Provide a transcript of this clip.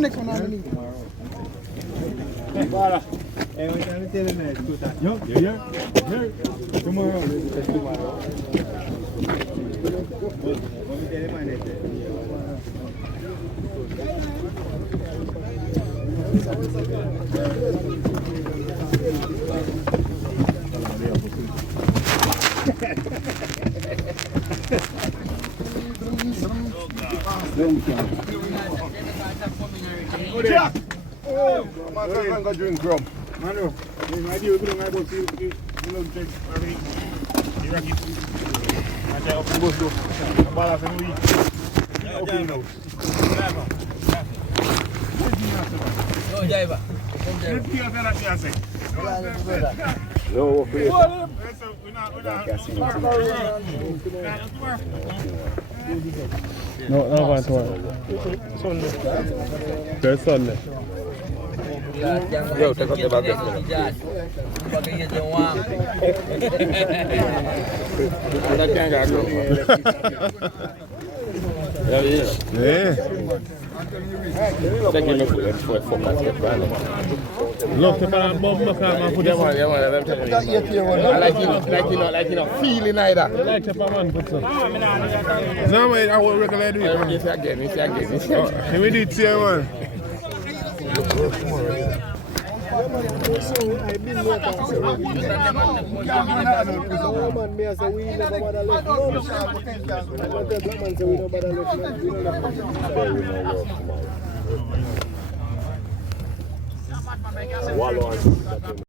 next one I need. Para. We can tell them that. Yo, tomorrow. Jack! Oh, man, go drink rum. Manu, my deal is going to drink. You rock it. I tell you, go slow. I'm balance and we. Open now. No, Jaiva. No, no, one tomorrow. Sunday. There's Sunday. Yo, take up the bag. Love to bomb I like feeling either. like to man put some. No, I won't regular do it. Yes, again. Can we do it here, man?